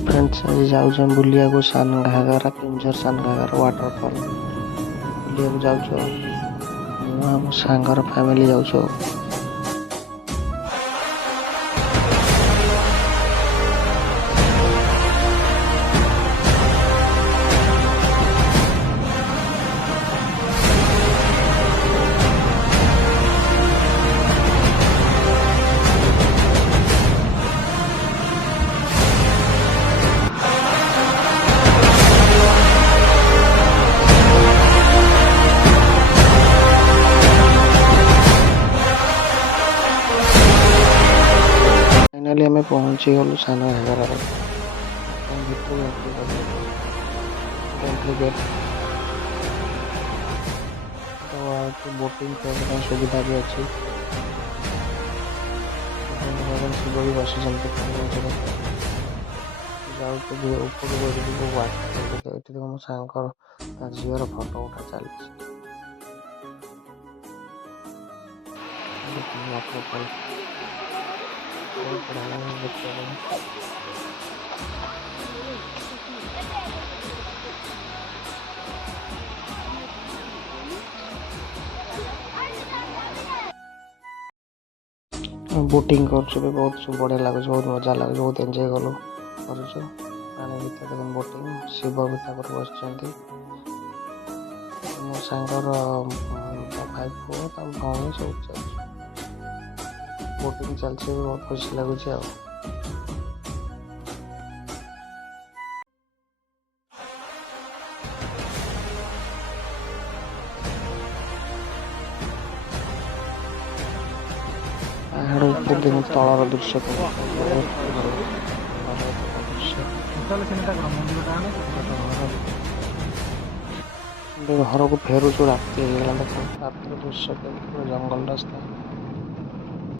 Hi friends, आज जाऊँ बुलिया को सान घाघरा केन्दुझर सान घाघरा वाटरफॉल बुलिया जाऊँ। मो सांगर फैमिली जाऊँ। फाइनाली आम पहुँची गलु सान घाघरा तो बोटिंग सुविधा भी अच्छी। शिव भी बस जाऊँ मो सांगर झीर फटो उठा चलती वाटरफॉल बहुत बढ़िया देखते बोटिंग कर बहुत बढ़िया लगे, बहुत मजा लगे, बहुत एंजॉय कलु कर पानी भर बोटिंग। शिव भी बस मो सांगर भाई पुओ भौणी सब बोटिंग चलती बहुत खुशी लगुच। तलर दृश्य घर को फेरुचु राति रातिर दृश्य जंगल रास्ता।